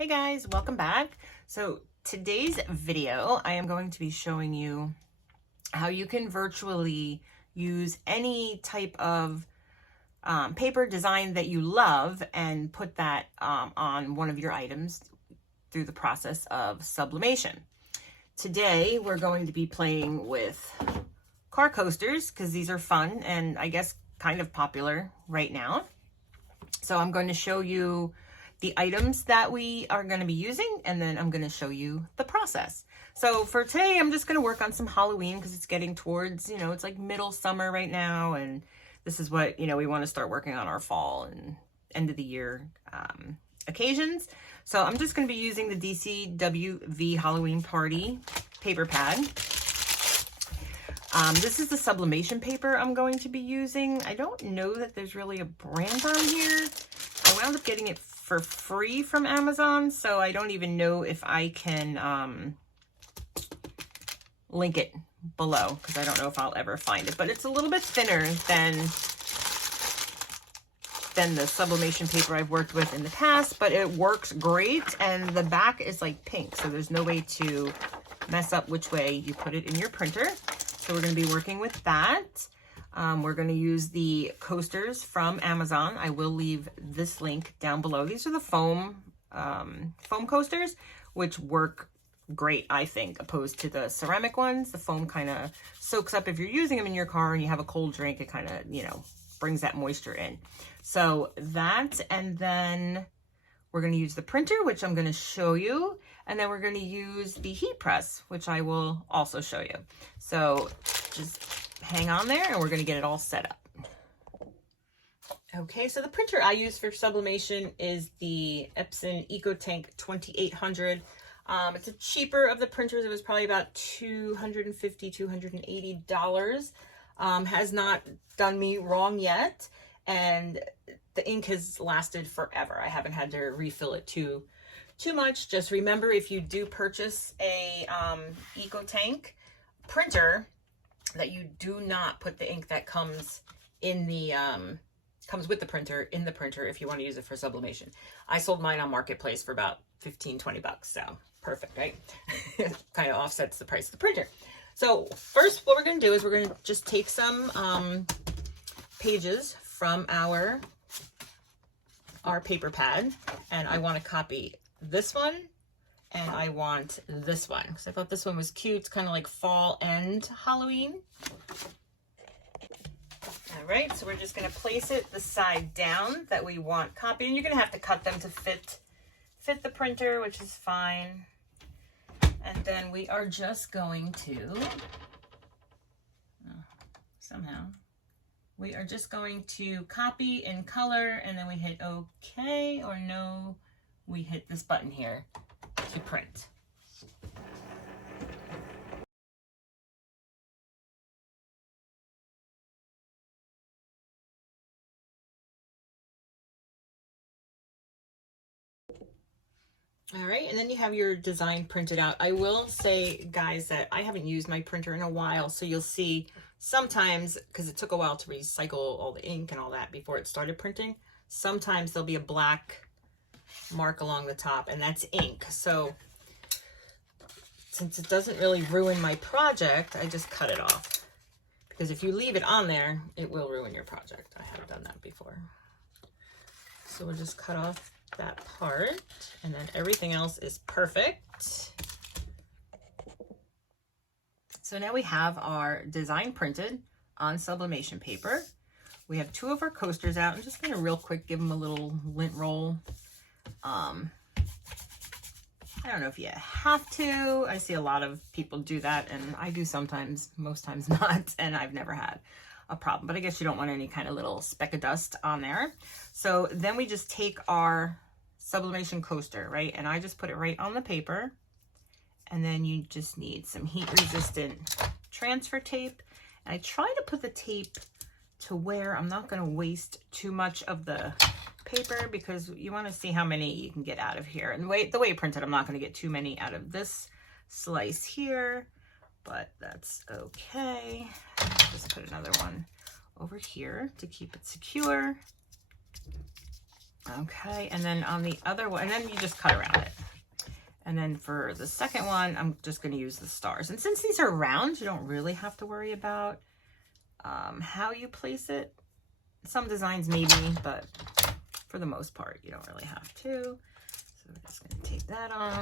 Hey guys, welcome back. So today's video, I am going to be showing you how you can virtually use any type of paper design that you love and put that on one of your items through the process of sublimation. Today, we're going to be playing with car coasters because these are fun and I guess kind of popular right now. So I'm going to show you the items that we are going to be using, and then I'm going to show you the process. So for today, I'm just going to work on some Halloween because it's getting towards, it's like middle summer right now. And this is what, we want to start working on our fall and end of the year occasions. So I'm just going to be using the DCWV Halloween Party paper pad. This is the sublimation paper I'm going to be using. I don't know that there's really a brand on here. I wound up getting it for free from Amazon, so I don't even know if I can link it below because I don't know if I'll ever find it. But it's a little bit thinner than the sublimation paper I've worked with in the past, but it works great, and the back is like pink, so there's no way to mess up which way you put it in your printer. So we're going to be working with that. We're going to use the coasters from Amazon. I will leave this link down below. These are the foam coasters, which work great, I think, opposed to the ceramic ones. The foam kind of soaks up if you're using them in your car and you have a cold drink. It kind of, brings that moisture in. So that, and then we're going to use the printer, which I'm going to show you. And then we're going to use the heat press, which I will also show you. So just hang on there and we're going to get it all set up. Okay, so the printer I use for sublimation is the Epson EcoTank 2800. It's a cheaper of the printers. It was probably about $250, $280. Has not done me wrong yet. And the ink has lasted forever. I haven't had to refill it too much. Just remember, if you do purchase a EcoTank printer, that you do not put the ink that comes in the comes with the printer in the printer if you want to use it for sublimation. I sold mine on Marketplace for about $15-20, so perfect, right? Kind of offsets the price of the printer. So first, what we're going to do is we're going to just take some pages from our paper pad, and I want to copy this one, and I want this one because I thought this one was cute. It's kind of like fall and Halloween. All right, so we're just going to place it the side down that we want copied, and you're going to have to cut them to fit the printer, which is fine. And then we are just going to we are just going to copy in color, and then we hit OK or no. We hit this button here to print. All right, and then you have your design printed out. I will say, guys, that I haven't used my printer in a while, so you'll see sometimes, because it took a while to recycle all the ink and all that before it started printing, sometimes there'll be a black mark along the top, and that's ink. So since it doesn't really ruin my project, I just cut it off. Because if you leave it on there, it will ruin your project. I have done that before. So we'll just cut off that part, and then everything else is perfect. So now we have our design printed on sublimation paper. We have two of our coasters out. I'm just going to real quick give them a little lint roll. I don't know if you have to. I see a lot of people do that, and I do sometimes, most times not, and I've never had a problem. But I guess you don't want any kind of little speck of dust on there. So then we just take our sublimation coaster, right? And I just put it right on the paper. And then you just need some heat resistant transfer tape. And I try to put the tape to where I'm not going to waste too much of the paper, because you want to see how many you can get out of here. And the way it printed, I'm not going to get too many out of this slice here, but that's okay. Just put another one over here to keep it secure. Okay, and then on the other one, and then you just cut around it. And then for the second one, I'm just going to use the stars. And since these are round, you don't really have to worry about how you place it. Some designs maybe, but for the most part, you don't really have to. So we're just going to take that on.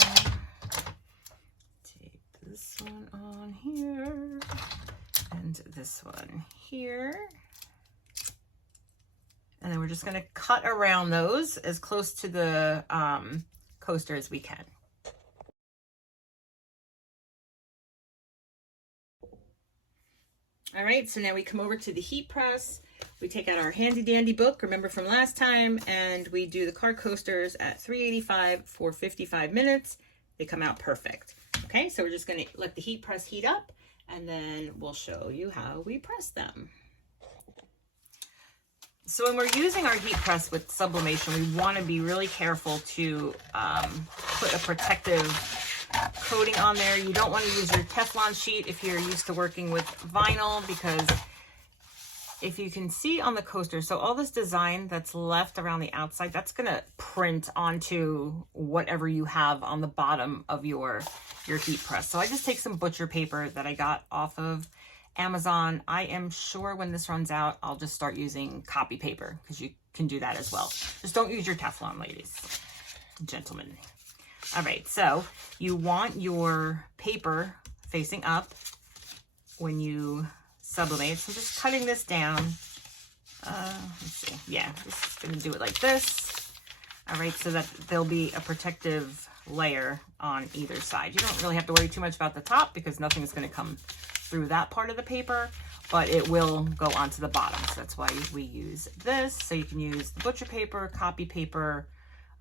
Take this one on here. And this one here. And then we're just going to cut around those as close to the coaster as we can. All right, so now we come over to the heat press. We take out our handy dandy book, remember from last time, and we do the card coasters at 385 for 55 minutes. They come out perfect. Okay, so we're just going to let the heat press heat up, and then we'll show you how we press them. So when we're using our heat press with sublimation, we want to be really careful to put a protective coating on there. You don't want to use your Teflon sheet if you're used to working with vinyl, because if you can see on the coaster, so all this design that's left around the outside, that's going to print onto whatever you have on the bottom of your heat press. So I just take some butcher paper that I got off of Amazon. I am sure when this runs out, I'll just start using copy paper, because you can do that as well. Just don't use your Teflon, ladies, gentlemen. All right, so you want your paper facing up when you sublimate. So I'm just cutting this down. Let's see. Yeah, just gonna do it like this. All right, so that there'll be a protective layer on either side. You don't really have to worry too much about the top, because nothing's gonna come through that part of the paper, but it will go onto the bottom. So that's why we use this. So you can use the butcher paper, copy paper.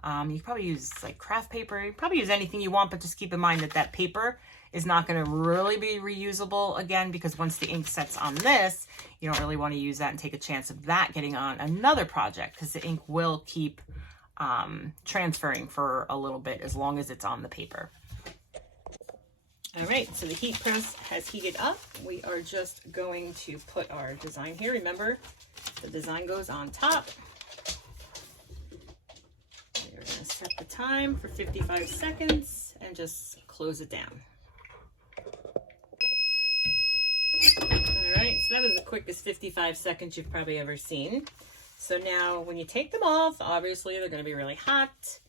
You can probably use like craft paper. You can probably use anything you want, but just keep in mind that that paper is not going to really be reusable again, because once the ink sets on this, you don't really want to use that and take a chance of that getting on another project, because the ink will keep transferring for a little bit as long as it's on the paper. All right, so the heat press has heated up. We are just going to put our design here. Remember, the design goes on top. We're going to set the time for 55 seconds and just close it down. All right, so that was the quickest 55 seconds you've probably ever seen. So now when you take them off, obviously they're going to be really hot.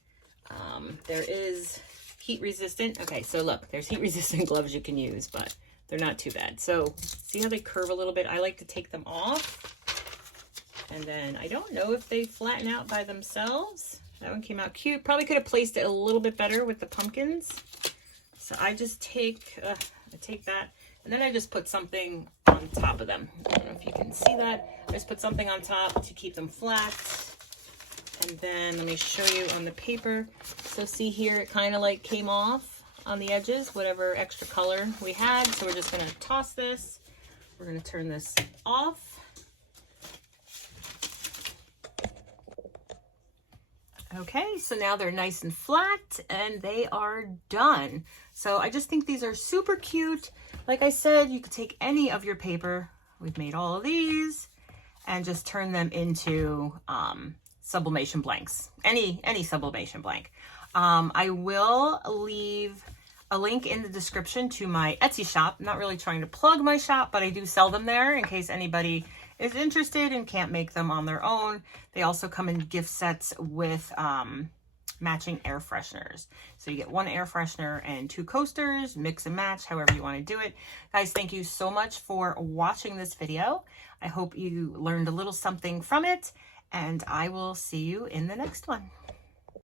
There is heat resistant. Okay, so look, there's heat resistant gloves you can use, but they're not too bad. So see how they curve a little bit? I like to take them off. And then I don't know if they flatten out by themselves. That one came out cute. Probably could have placed it a little bit better with the pumpkins. So I just take, I take that, and then I just put something on top of them. I don't know if you can see that. I just put something on top to keep them flat. And then let me show you on the paper. So see here, it kind of like came off on the edges, whatever extra color we had. So we're just going to toss this. We're going to turn this off. Okay, so now they're nice and flat and they are done. So I just think these are super cute. Like I said, you could take any of your paper. We've made all of these and just turn them into sublimation blanks. Any sublimation blank. I will leave a link in the description to my Etsy shop. I'm not really trying to plug my shop, but I do sell them there in case anybody is interested and can't make them on their own. They also come in gift sets with matching air fresheners. So you get 1 air freshener and 2 coasters, mix and match, however you want to do it. Guys, thank you so much for watching this video. I hope you learned a little something from it, and I will see you in the next one.